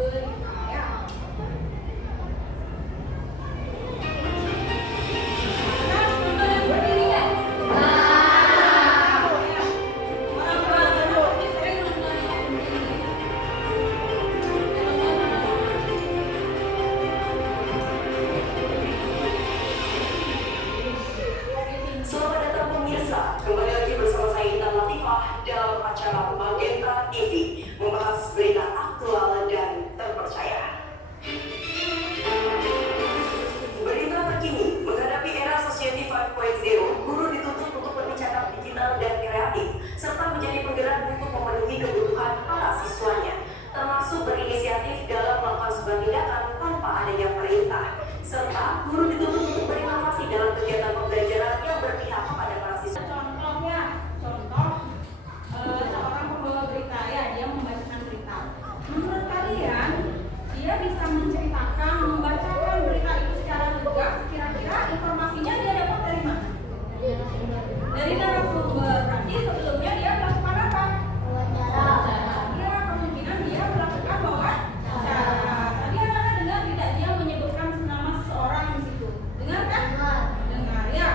berita ya. Selamat datang pemirsa, kembali lagi bersama saya Intan Latifah dalam acara Magenta TV membahas berita aktual dan terpercaya. Berita terkini menghadapi era Society 5.0, guru dituntut untuk berbicara digital dan kreatif serta menjadi penggerak untuk memenuhi kebutuhan para siswanya, termasuk berinisiatif dalam melakukan sebuah tindakan tanpa adanya perintah, serta guru dituntut untuk berinovasi dalam kegiatan pembelajaran yang berpihak kepada para siswa. Seorang pembawa berita ya, dia membacakan berita. Menurut kalian, dia bisa menceritakan, membacakan berita itu secara tegas, kira-kira informasinya dia dapat dari mana? Dari narasumber. Berarti sebelumnya dia melakukan apa? Ya, kemungkinan dia melakukan wawancara. Tadi anak-anak dengar tidak dia menyebutkan nama seseorang di situ? Dengar kan? Dengar ya.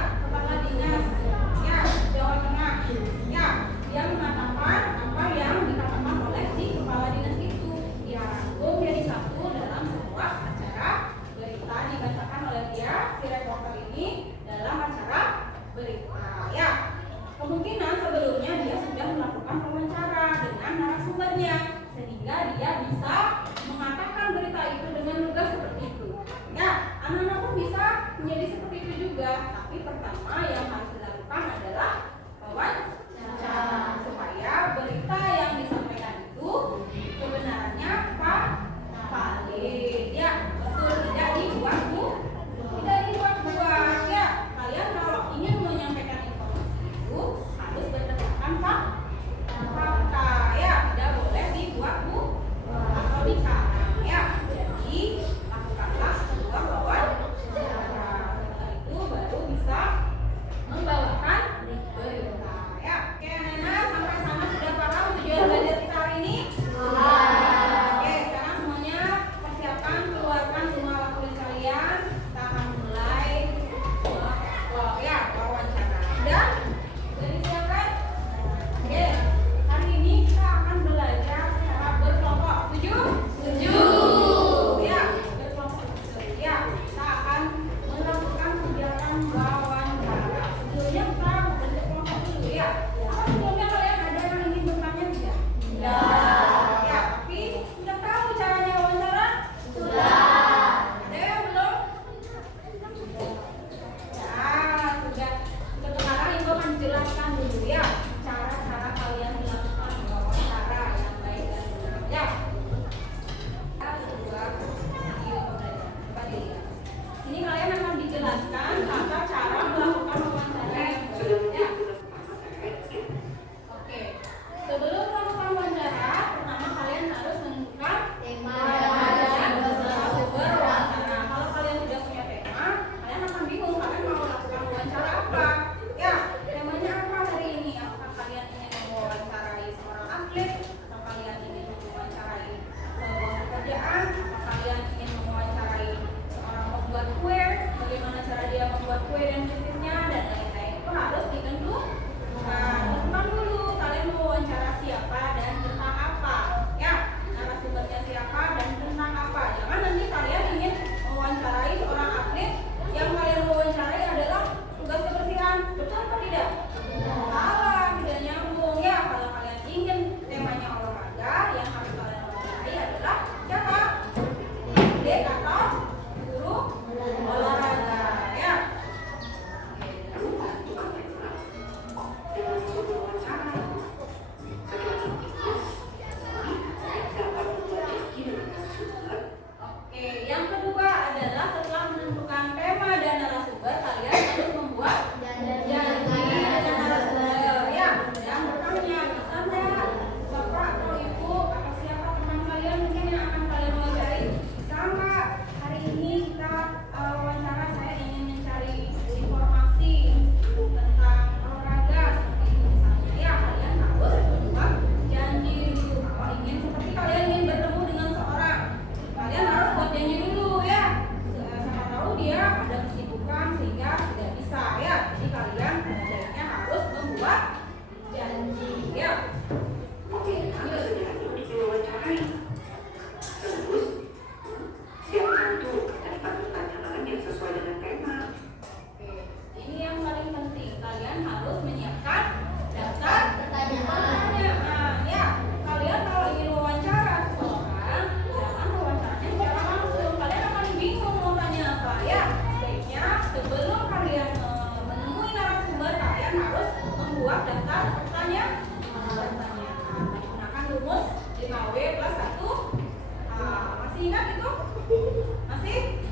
Masih?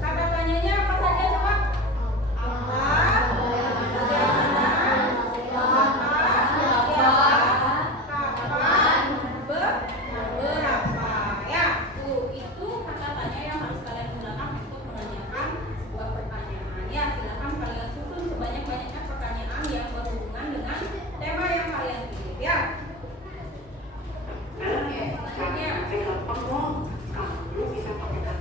Kata tanyanya apa saja coba? Apa? Bagaimana? Mengapa? Siapa? Kapan? Berapa? Ya, itu kata tanya yang harus kalian gunakan untuk menanyakan sebuah pertanyaan. Ya, silakan kalian susun sebanyak-banyaknya pertanyaan yang berhubungan dengan tema yang kalian pilih. Ya. Oke, selanjutnya. Gampang kok. Kamu bisa pakai kata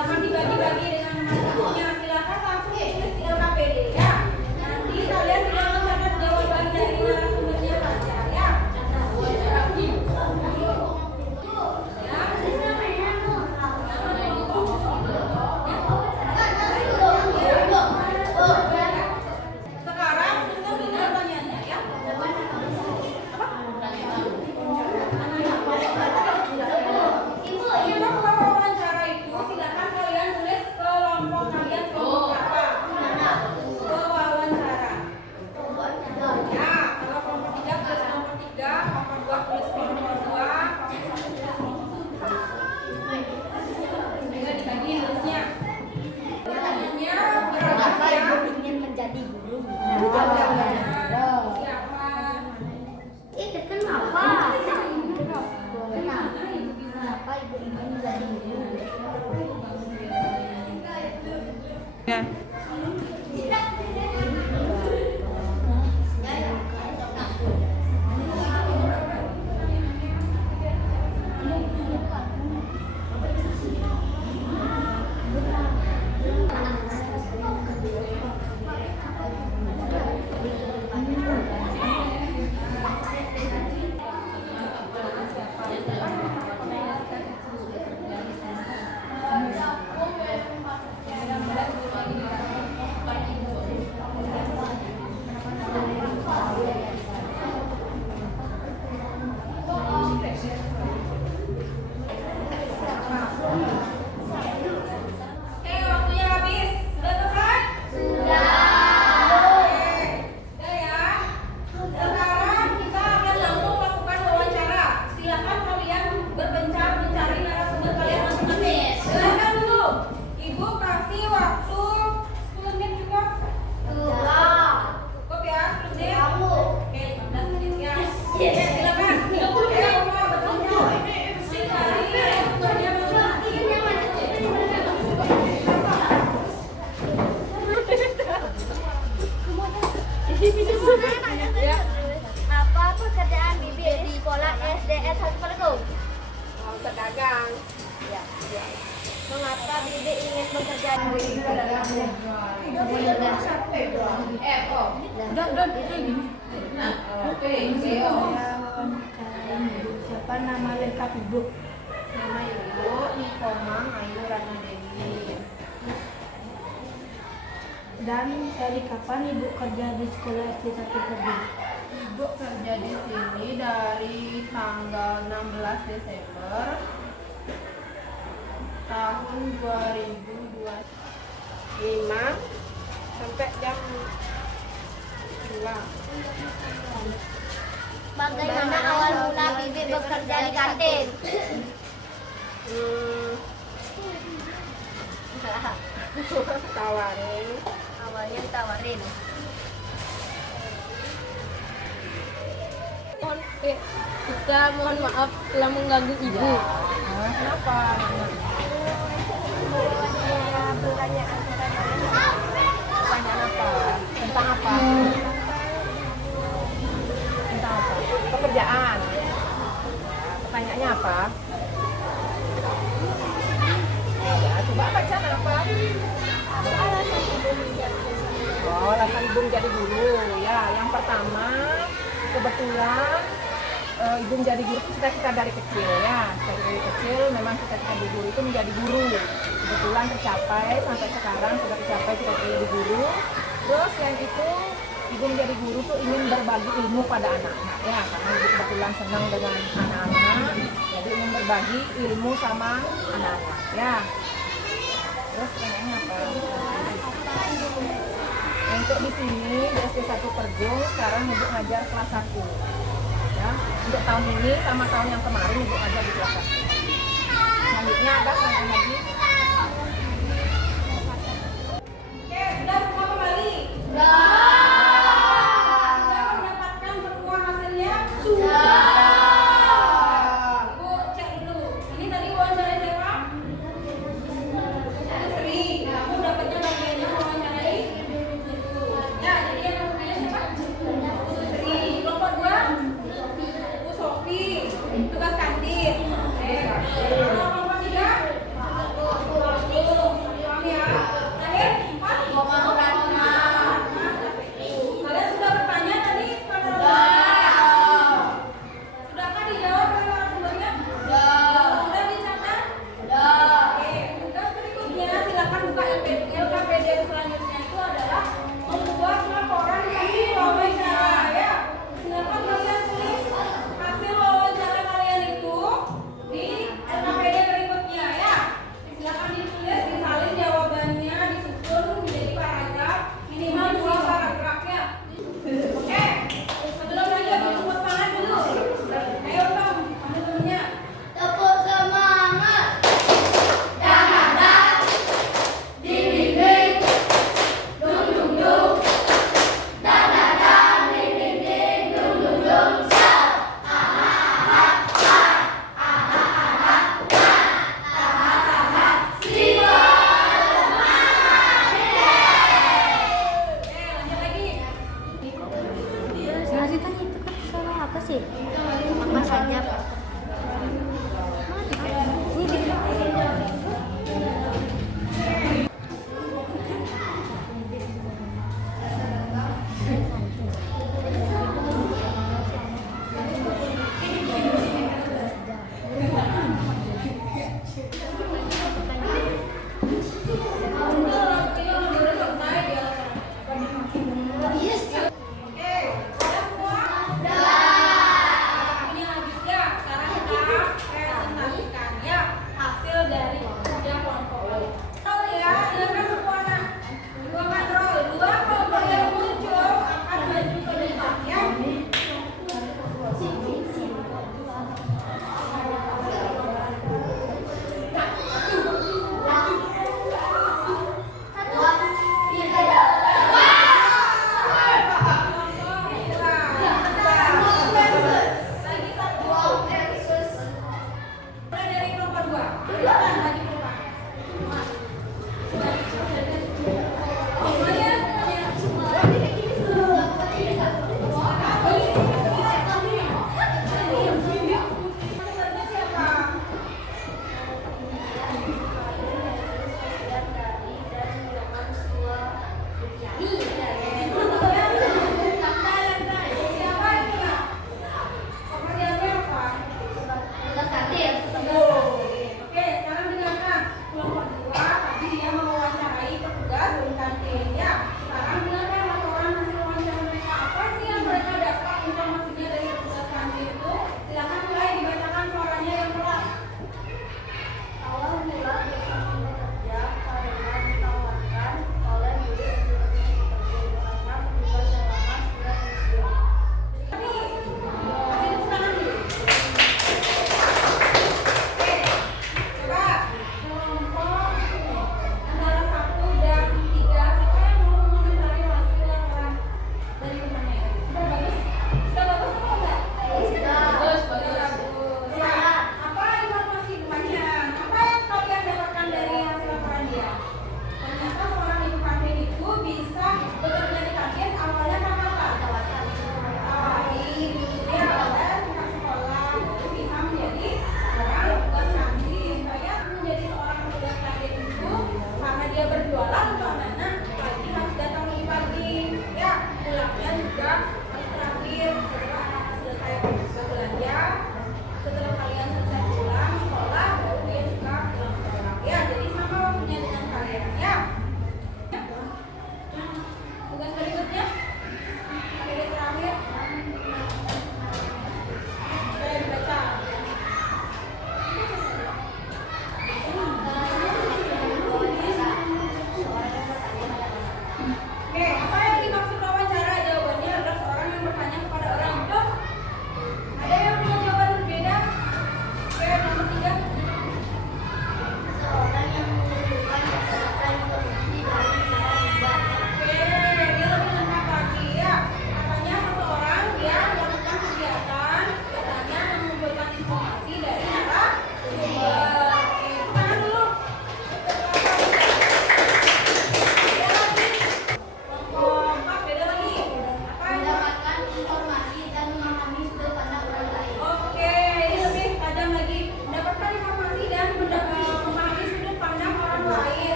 Silakan dibagi-bagi dengan teman-temannya. Silakan langsung tulis di LKPD ya. Nanti kalian tidak mencatat jawaban dari narasumbernya saja ya. Sekarang susun dulu pertanyaannya ya. Untuk wawancara itu silakan kalian tulis kelompok kalian kelompok apa? Wawancara. Ya, kalau kelompok 3 tulis kelompok 3, kelompok 2 tulis kelompok 2, juga dibagi tulisnya. Pertanyaannya berapa ya? Ingin menjadi guru. Siapa? Kenapa? Kenapa ibu ingin menjadi guru? Ya. Oke, waktunya habis. Sudah selesai? Sudah ya. Sekarang kita akan langsung lakukan wawancara. Silakan kalian berpencar mencari narasumber kalian masing-masing. Silakan dulu. Ibu kasih waktu 10 menit cukup? Cukup ya, 10 menit? Oke, 15 menit ya. Oke, silakan. Ayo semua berpencar. Cari narasumbernya masing-masing. Apa pekerjaan Bibi di sekolah SDN 1 Pelegu? Pedagang. Mengapa Bibi ingin bekerja di Siapa nama lengkap ibu? Nama ibu Nikomang Ayu Rana Dewi. Dan dari kapan ibu kerja di sekolah SD 1 Pelegu? Ibu kerja di sini dari tanggal 16 Desember tahun 2025 sampai jam 2. Bagaimana awal mula Bibi bekerja di kantin? Tawarin. Awalnya ditawarin. Kita mohon maaf telah mengganggu ibu. Kenapa? Pertanyaan Pertanyaan apa? Tentang apa? Tentang apa? Pekerjaan. Pertanyaannya apa? Ya, coba baca apa? Oh, alasan ibu menjadi guru. Ya, yang pertama kebetulan ibu menjadi guru itu cita-cita dari kecil ya. Dari kecil memang cita-cita ibu guru itu menjadi guru. Kebetulan tercapai sampai sekarang sudah tercapai cita-cita jadi guru. Terus yang itu ibu menjadi guru tuh ingin berbagi ilmu pada anak-anak ya, karena ibu kebetulan senang dengan anak-anak, jadi ingin berbagi ilmu sama anak-anak ya. Terus pertanyaannya apa? Untuk di sini di SD 1 Perjung sekarang ibu ngajar kelas 1 ya. Untuk tahun ini sama tahun yang kemarin ibu ngajar di kelas 1. Selanjutnya ada pertanyaan lagi. Oke, sudah semua kembali? Sudah mendapatkan semua hasilnya? Ibu cek dulu. Ini tadi wawancara siapa? Sri. Kamu dapatnya bagiannya wawancarai? Ya, jadi yang namanya siapa? Sri. Kelompok 2? Bu Sofi. Tugas kantin. Oke. Kalau kelompok 3?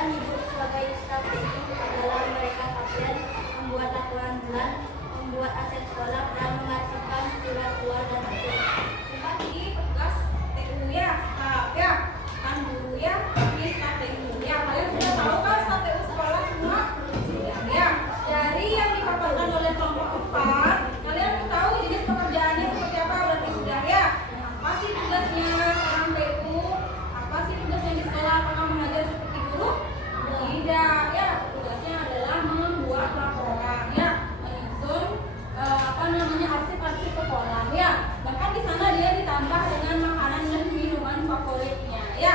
peran ibu sebagai staf itu adalah mereka kapten, membuat laporan bulan, membuat aset sekolah, dan mengajukan surat keluar dan masuk. Tempat di petugas TU ya, staf ya, kan guru ya, ini staf TU ya. Kalian sudah tahu kan staf TU sekolah semua? Sudah ya. Dari yang dipaparkan oleh kelompok 4, kalian tahu jenis pekerjaannya seperti apa? Berarti sudah ya. Apa sih tugasnya seorang TU? Apa sih tugasnya di sekolah? Apakah mengajar seperti guru? Tidak ya. Tugasnya adalah membuat laporan ya, menyusun arsip-arsip sekolah ya. Bahkan di sana dia ditambah dengan makanan dan minuman favoritnya ya.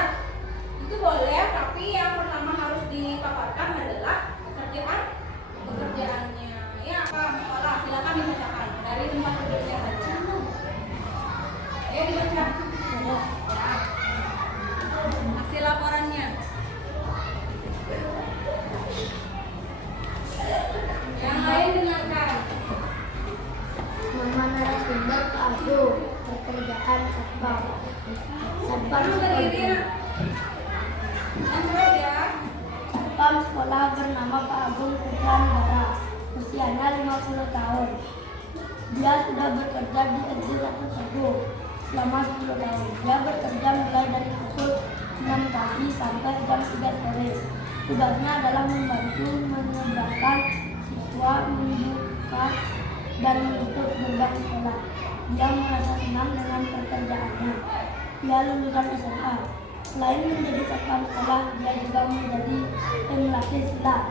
Itu boleh, tapi yang pertama harus dipaparkan adalah pekerjaannya ya. Pak sekolah, silakan dibacakan dari tempat duduknya saja. Ayo dibaca. Ya. Hasil laporannya. Yang lain dengarkan. Nama narasumber Pak Adu, pekerjaan satpam. Satpam Dulu berdiri nak. Yang terus ya. Satpam sekolah bernama Pak Agung Putra Negara, usianya 50 tahun. Dia sudah bekerja di SD 1 Teguh selama 10 tahun. Dia bekerja mulai dari pukul 6 pagi sampai jam 3 sore. Tugasnya adalah membantu menyeberangkan siswa, membuka dan menutup gerbang sekolah. Dia merasa senang dengan pekerjaannya. Dia lulusan SMA. Selain menjadi satpam sekolah, dia juga menjadi pelatih silat.